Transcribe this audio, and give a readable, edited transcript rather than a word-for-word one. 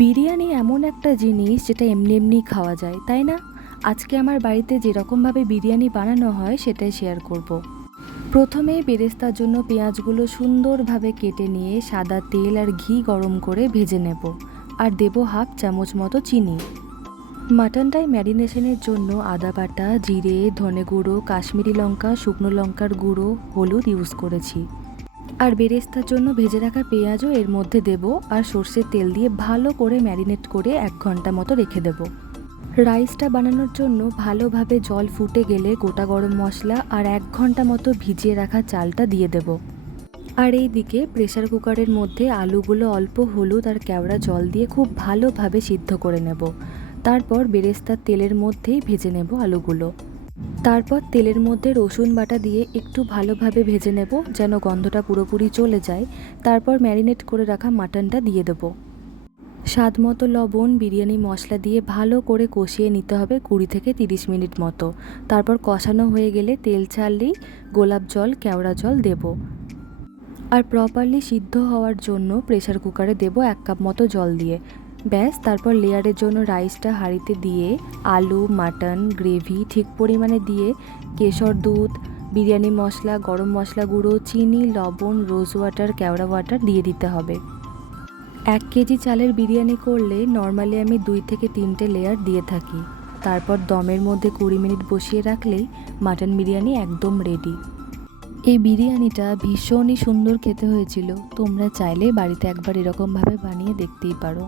বিরিয়ানি এমন একটা জিনিস যেটা এমনি এমনি খাওয়া যায়, তাই না? আজকে আমার বাড়িতে যেরকমভাবে বিরিয়ানি বানানো হয় সেটাই শেয়ার করব। প্রথমেই বেরেস্তার জন্য পেঁয়াজগুলো সুন্দরভাবে কেটে নিয়ে সাদা তেল আর ঘি গরম করে ভেজে নেব। আর দেব হাফ চামচ মতো চিনি। মাটনটাই ম্যারিনেশনের জন্য আদা বাটা, জিরে, ধনে গুঁড়ো, কাশ্মীরি লঙ্কা, শুকনো লঙ্কার গুঁড়ো, হলুদ ইউজ করেছি। আর বেরেস্তার জন্য ভেজে রাখা পেঁয়াজও এর মধ্যে দেব আর সর্ষের তেল দিয়ে ভালো করে ম্যারিনেট করে 1 ঘন্টা মতো রেখে দেব। রাইসটা বানানোর জন্য ভালোভাবে জল ফুটে গেলে গোটা গরম মশলা আর 1 ঘন্টা মতো ভিজিয়ে রাখা চালটা দিয়ে দেব। আর এই দিকে প্রেসার কুকারের মধ্যে আলুগুলো অল্প হলুদ আর কেওড়া জল দিয়ে খুব ভালোভাবে সিদ্ধ করে নেব। তারপর বেরেস্তার তেলের মধ্যেই ভেজে নেব আলুগুলো। তারপর তেলের মধ্যে রসুন বাটা দিয়ে একটু ভালোভাবে ভেজে নেব যেন গন্ধটা পুরোপুরি চলে যায়। তারপর ম্যারিনেট করে রাখা মাটনটা দিয়ে দেব। স্বাদ মতো লবণ, বিরিয়ানি মশলা দিয়ে ভালো করে কষিয়ে নিতে হবে 20 থেকে 30 মিনিট মতো। তারপর কষানো হয়ে গেলে তেল ছাড়লেই গোলাপ জল, কেওড়া জল দেব। আর প্রপারলি সিদ্ধ হওয়ার জন্য প্রেসার কুকারে দেব 1 কাপ মতো জল দিয়ে। ব্যাস, তারপর লেয়ারের জন্য রাইসটা হাঁড়িতে দিয়ে আলু, মাটন, গ্রেভি ঠিক পরিমাণে দিয়ে কেশর দুধ, বিরিয়ানি মশলা, গরম মশলা গুঁড়ো, চিনি, লবণ, রোজ ওয়াটার, কেওড়া ওয়াটার দিয়ে দিতে হবে। 1 কেজি চালের বিরিয়ানি করলে নর্মালি আমি 2 থেকে 3টে লেয়ার দিয়ে থাকি। তারপর দমের মধ্যে 20 মিনিট বসিয়ে রাখলেই মাটন বিরিয়ানি একদম রেডি। এই বিরিয়ানিটা ভীষণই সুন্দর খেতে হয়েছিল। তোমরা চাইলে বাড়িতে একবার এরকমভাবে বানিয়ে দেখতেই পারো।